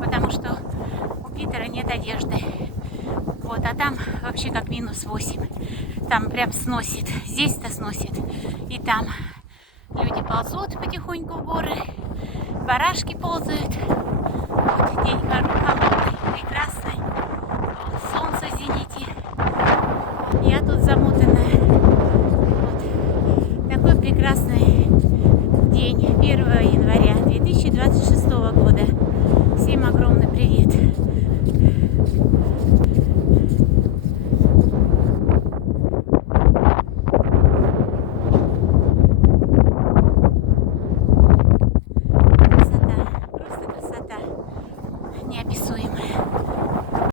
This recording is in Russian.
потому что у Питера нет одежды. Вот, а там вообще как -8. Там прям сносит. Здесь-то сносит. И там люди ползут потихоньку в горы. Барашки ползают. Вот день холодный, прекрасный. Вот, солнце в зените. Я тут замотанная. Вот. Такой прекрасный день 1 января 2026 года. Всем огромный привет. Красота, просто красота неописуемая.